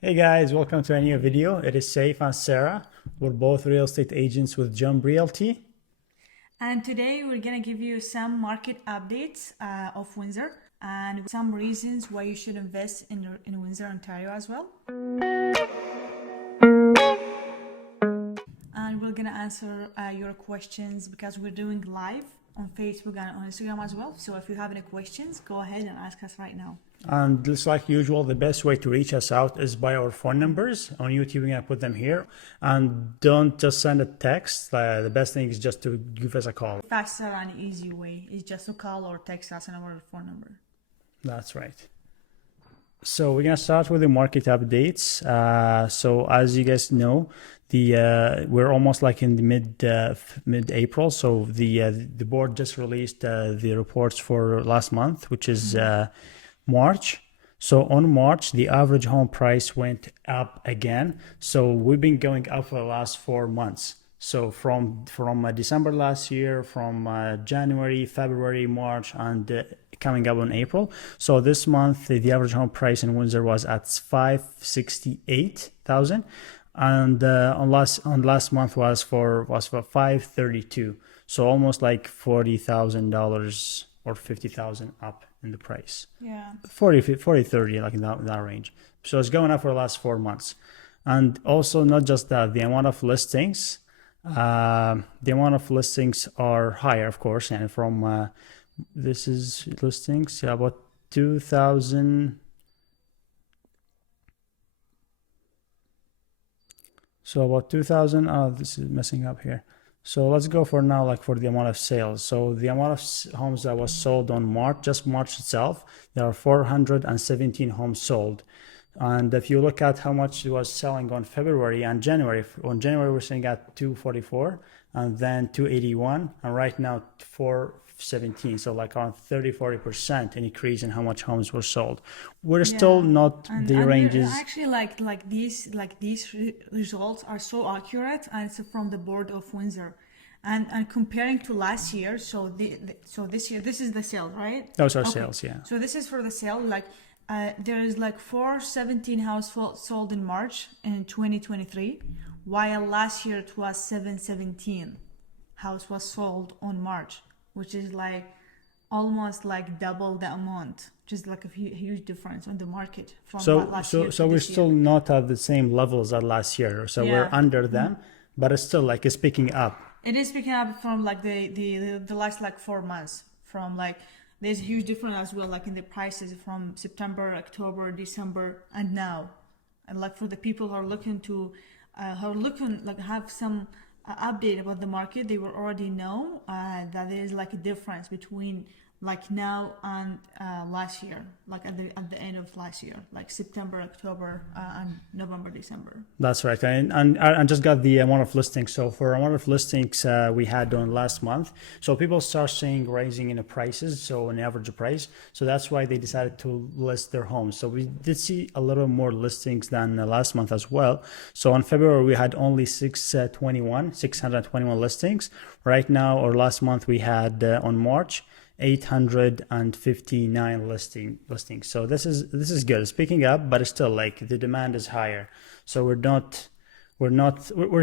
Hey guys, welcome to a new video. It is Saif and Sarah. We're both real estate agents with Jump Realty. And today we're gonna give you some market updates of Windsor and some reasons why you should invest in Windsor, Ontario as well. And we're gonna answer your questions because we're doing live on Facebook and on Instagram as well. So if you have any questions, go ahead and ask us right now. And just like usual, the best way to reach us out is by our phone numbers. On YouTube, we're gonna put them here. And don't just send a text. The best thing is just to give us a call. Faster and easy way is just to call or text us on our phone number. That's right. So we're gonna start with the market updates. So as you guys know, we're almost like in the mid April. So the board just released the reports for last month, which is March. So on March, the average home price went up again. So we've been going up for the last 4 months. So from December last year, from January, February, March, and coming up on April. So this month, the average home price in Windsor was at 568,000, and on last month was for 532. So almost like $40,000 or 50,000 up in the price. Yeah. 40, 30, like in that range. So it's going up for the last 4 months. And also not just that, the amount of listings are higher, of course, and from this is listings, yeah, about 2,000. So about 2,000. Oh, this is messing up here. So let's go for now, like for the amount of sales. So the amount of homes that was sold on March, just March itself, there are 417 homes sold. And if you look at how much it was selling on February and January, on January we're selling at 244, and then 281, and right now 417. So like around 30-40% increase in how much homes were sold. We're still not and, the and ranges. actually these results are so accurate, and it's from the board of Windsor, and comparing to last year. So this year, this is the sale, right? Those are Okay. sales, yeah. So this is for the sale. There is like 417 houses sold in March in 2023, while last year it was 717 house was sold on March, which is like almost like double the amount, just like a huge difference on the market from last year. So we're still not at the same levels as last year. So we're under them, but it's still like it's picking up. It is picking up from like the last like 4 months. From like there's a huge difference as well, like in the prices from September, October, December, and now. And like for the people who are looking to like have some update about the market, they will already know that there is like a difference between like now and last year, like at the end of last year, like September, October, and November, December. That's right. And I just got the amount of listings. So for amount of listings we had on last month, so people start seeing rising in the prices, so an average price. So that's why they decided to list their homes. So we did see a little more listings than last month as well. So in February we had only 621 listings. Right now, or last month, we had on March 859 listings. So this is good. It's picking up, but it's still like the demand is higher. So we're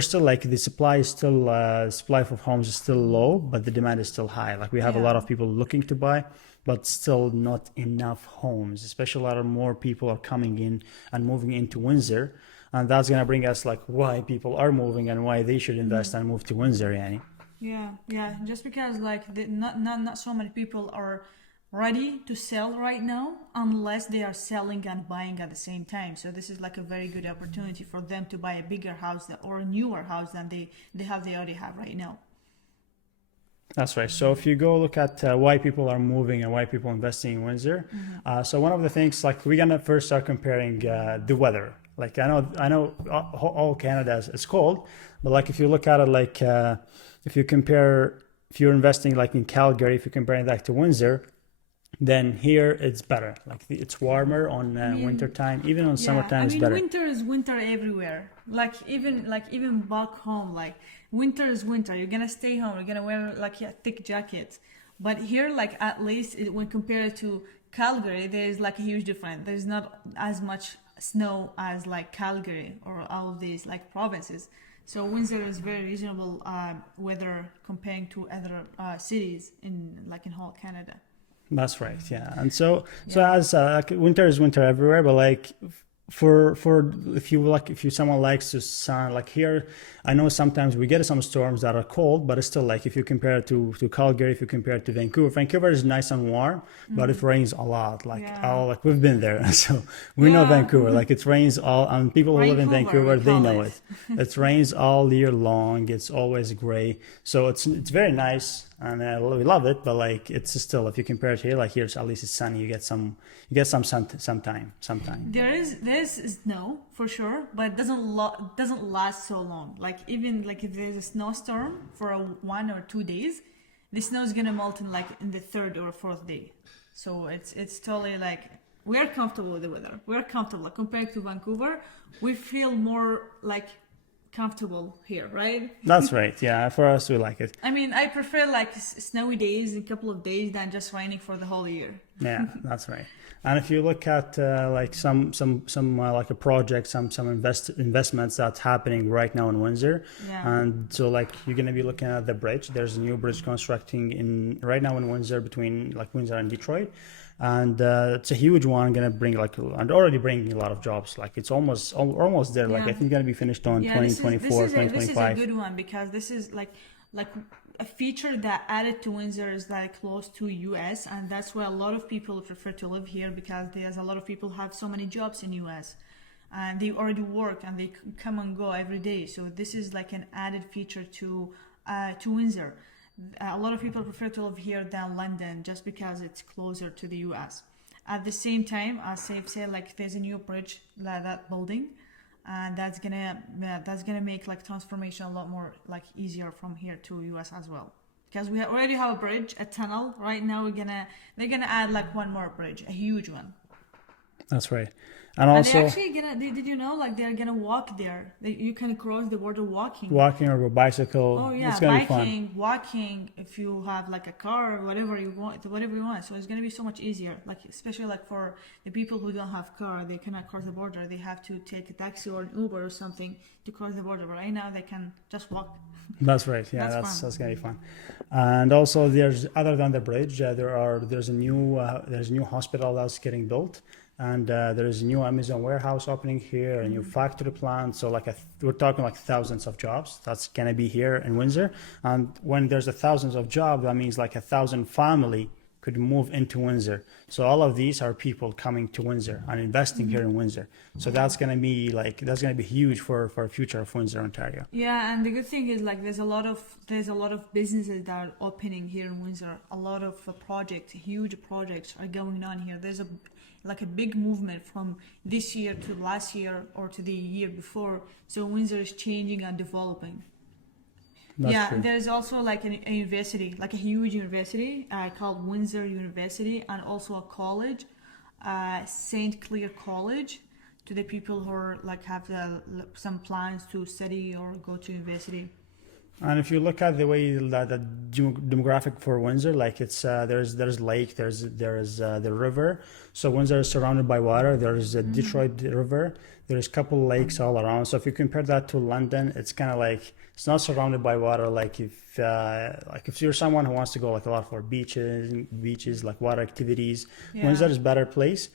still like the supply is still supply for homes is still low, but the demand is still high. Like we have a lot of people looking to buy, but still not enough homes. Especially a lot of more people are coming in and moving into Windsor, and that's gonna bring us like why people are moving and why they should invest and move to Windsor, yani. Yeah. Just because like not so many people are ready to sell right now unless they are selling and buying at the same time. So this is like a very good opportunity for them to buy a bigger house or a newer house than they already have right now. That's right. So if you go look at why people are moving and why people are investing in Windsor, so one of the things, like we're gonna first start comparing the weather. Like I know all Canada is cold, but like if you look at it, like if you're investing like in Calgary, if you're comparing that to Windsor, then here it's better. Like it's warmer on winter time, even on summertime it's better. Winter is winter everywhere. Like even back home, like winter is winter. You're gonna stay home. You're gonna wear like a thick jacket. But here, like at least when compared to Calgary, there is like a huge difference. There's not as much snow as like Calgary or all of these like provinces. So Windsor is very reasonable weather comparing to other cities in whole Canada. That's right, yeah. And so as like winter is winter everywhere, but like for if you someone likes to sun like here, I know sometimes we get some storms that are cold, but it's still like if you compare it to Calgary, if you compare it to Vancouver is nice and warm, but it rains a lot. Like all like we've been there, so we know Vancouver. Like it rains all, and people who live in Vancouver they know it. It rains all year long. It's always gray, so it's very nice. And we love it, but like it's still if you compare it here, like here at least it's sunny. You get some sun sometime. There is snow for sure, but it doesn't last so long. Like even like if there's a snowstorm for 1 or 2 days, the snow is gonna melt in the third or fourth day. So it's totally like we're comfortable with the weather. We're comfortable compared to Vancouver. We feel more like comfortable here, right? That's right. Yeah, for us we like it. I mean, I prefer like snowy days, a couple of days, than just raining for the whole year. Yeah, that's right. And if you look at like some like a project, some investments that's happening right now in Windsor, and so like you're gonna be looking at the bridge. There's a new bridge constructing in right now in Windsor between like Windsor and Detroit. And it's a huge one, gonna bring like and already bringing a lot of jobs. Like it's almost there. Like I think gonna be finished on 2024, 2025. This is a good one because this is like a feature that added to Windsor is like close to US, and that's why a lot of people prefer to live here because there's a lot of people have so many jobs in US, and they already work and they come and go every day. So this is like an added feature to Windsor. A lot of people prefer to live here than London just because it's closer to the US. At the same time, as Saif said, like there's a new bridge that building, and that's gonna make like transformation a lot more like easier from here to US as well. Because we already have a bridge, a tunnel. Right now they're gonna add like one more bridge, a huge one. That's right. And also, they're actually did you know like they're gonna walk there? You can cross the border walking. Walking or a bicycle. Oh yeah, it's gonna biking, be fun. walking. If you have like a car or whatever you want. So it's gonna be so much easier. Like especially like for the people who don't have car, they cannot cross the border. They have to take a taxi or an Uber or something to cross the border. But right now they can just walk. That's right. Yeah, that's gonna be fun. And also, there's other than the bridge, there's a new hospital that's getting built. And there's a new Amazon warehouse opening here, a new factory plant. So like we're talking like thousands of jobs that's gonna be here in Windsor. And when there's thousands of jobs, that means like 1,000 family could move into Windsor. So all of these are people coming to Windsor and investing here in Windsor. So that's gonna be huge for future of Windsor, Ontario. Yeah, and the good thing is like there's a lot of businesses that are opening here in Windsor. A lot of huge projects are going on here. There's a big movement from this year to last year or to the year before. So Windsor is changing and developing. That's true. There's also like a university, like a huge university called Windsor University, and also a college, St. Clair College, to the people who are like have some plans to study or go to university. And if you look at the way that the demographic for Windsor, like it's there's lake, there's the river. So Windsor is surrounded by water. There's a Detroit River. There's a couple lakes all around. So if you compare that to London, it's kind of like it's not surrounded by water. Like if you're someone who wants to go like a lot for beaches like water activities, Windsor is a better place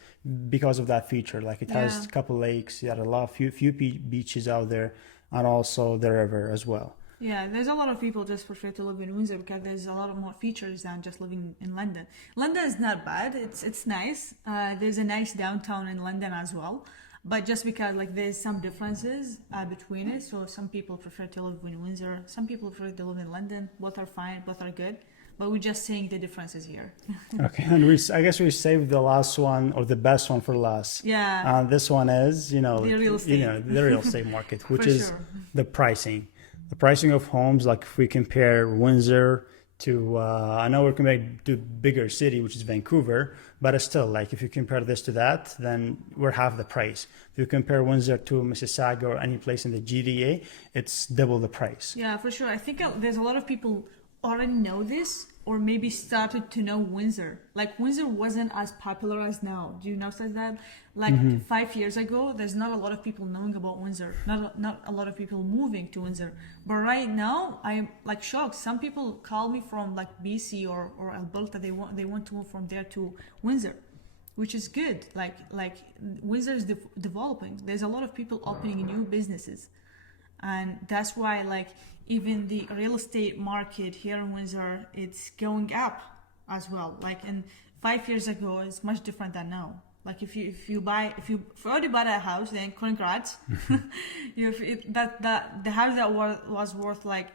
because of that feature. Like it has a couple lakes. You got a few beaches out there, and also the river as well. Yeah, there's a lot of people just prefer to live in Windsor because there's a lot of more features than just living in London. London is not bad. It's nice. There's a nice downtown in London as well. But just because like there's some differences between it, so some people prefer to live in Windsor, some people prefer to live in London. Both are fine, both are good. But we're just saying the differences here. Okay, and I guess we saved the last one or the best one for last. Yeah. This one is the real estate. The real estate market, which is the pricing. The pricing of homes, like if we compare Windsor to, I know we're comparing to bigger city, which is Vancouver, but it's still like if you compare this to that, then we're half the price. If you compare Windsor to Mississauga or any place in the GTA, it's double the price. Yeah, for sure. I think there's a lot of people already know this or maybe started to know Windsor. Like Windsor wasn't as popular as now. Do you notice that? Like 5 years ago, there's not a lot of people knowing about Windsor. Not a lot of people moving to Windsor. But right now, I'm like shocked. Some people call me from like BC or Alberta. They want to move from there to Windsor, which is good. Like Windsor is developing. There's a lot of people opening new businesses, and that's why like even the real estate market here in Windsor, it's going up as well. Like in 5 years ago, it's much different than now. Like if you already bought a house, then congrats. The house that was worth like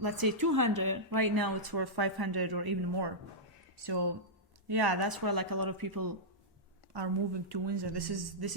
let's say 200, right now it's worth 500 or even more. So yeah, that's where like a lot of people are moving to Windsor. This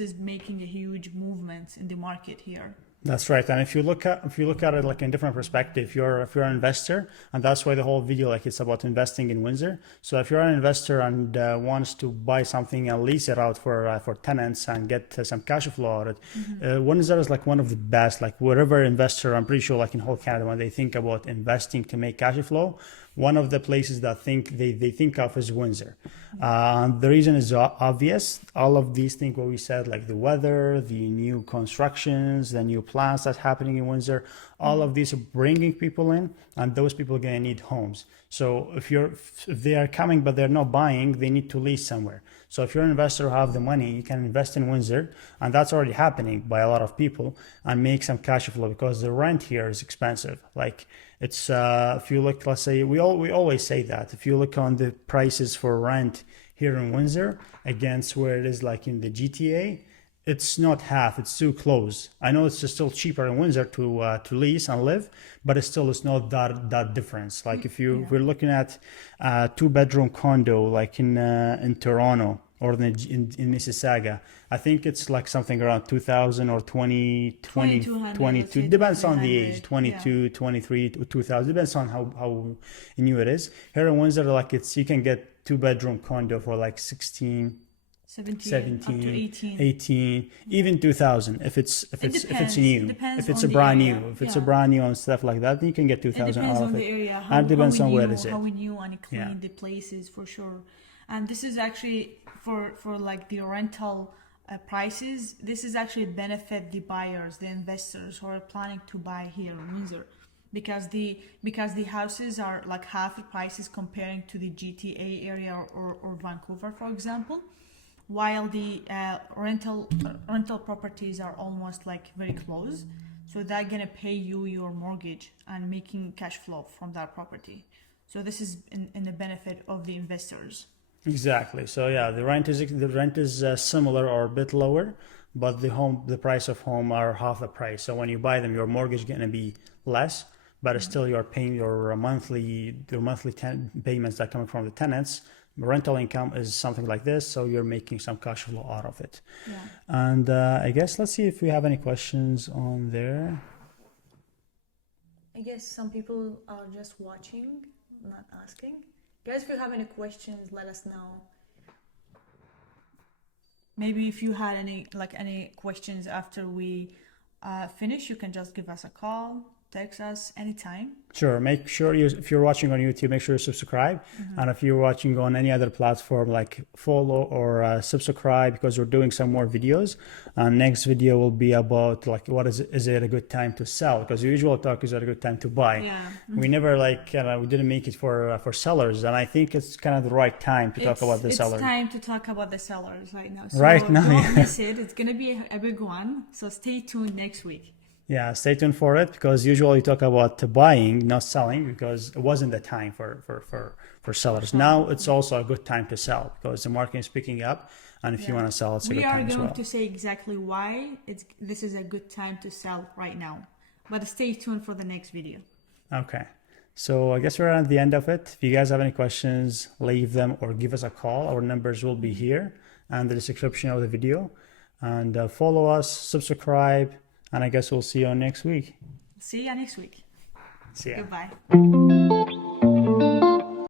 is making a huge movement in the market here. That's right. And if you look at it like in different perspective, if you're an investor, and that's why the whole video like it's about investing in Windsor. So if you're an investor and wants to buy something and lease it out for tenants and get some cash flow out of it, Windsor is like one of the best. Like wherever investor, I'm pretty sure like in whole Canada, when they think about investing to make cash flow, one of the places that they think of is Windsor. The reason is obvious. All of these things, what we said, like the weather, the new constructions, the new plans that's happening in Windsor, all of these are bringing people in, and those people are gonna need homes. So if they are coming but they're not buying, they need to lease somewhere. So if you're an investor who have the money, you can invest in Windsor, and that's already happening by a lot of people, and make some cash flow because the rent here is expensive. Like it's if you look, let's say we always say that if you look on the prices for rent here in Windsor against where it is like in the GTA, it's not half, it's too close. I know it's still cheaper in Windsor to lease and live, but it's not that difference. Like if we're looking at a 2-bedroom condo like in Toronto or in Mississauga, I think it's like something around 2000 or 22, depends on the age, 22, 23, 2000, depends on how new it is. Here in Windsor, like you can get 2-bedroom condo for like 17, up to 18, even 2000 if it's new, if it's a brand new, if it's a brand new and stuff like that, then you can get 2000 out of it. It depends on the area, and it depends on where is it, how we new and clean the places for sure. And this is actually for like the rental prices, this is actually benefit the buyers, the investors who are planning to buy here in Windsor, because the houses are like half the prices comparing to the GTA area or Vancouver, for example, while the rental properties are almost like very close. So they're gonna pay you your mortgage and making cash flow from that property. So this is in the benefit of the investors. Exactly. So yeah, the rent is similar or a bit lower, but the price of home are half the price. So when you buy them, your mortgage is gonna be less, but still you're paying your monthly payments that coming from the tenants. Rental income is something like this, so you're making some cash flow out of it. Yeah. And I guess let's see if we have any questions on there. I guess some people are just watching, not asking. Guys, if you have any questions, let us know. Maybe if you had any questions after we finish, you can just give us a call, text us anytime. Sure. Make sure if you're watching on YouTube, make sure you subscribe. And if you're watching on any other platform, like follow or subscribe, because we're doing some more videos. And next video will be about like is it a good time to sell? Because the usual talk is at a good time to buy. Yeah. We never we didn't make it for sellers, and I think it's kind of the right time to talk about the sellers. It's time to talk about the sellers right now. So right now, don't miss it. It's gonna be a big one. So stay tuned next week. Yeah, stay tuned for it, because usually we talk about buying, not selling, because it wasn't the time for sellers. Now it's also a good time to sell because the market is picking up, and if you want to sell, it's a good time as well. We are going to say exactly why this is a good time to sell right now, but stay tuned for the next video. Okay, so I guess we're at the end of it. If you guys have any questions, leave them or give us a call. Our numbers will be here and the description of the video, and follow us, subscribe. And I guess we'll see you next week. See you next week. See ya. Goodbye.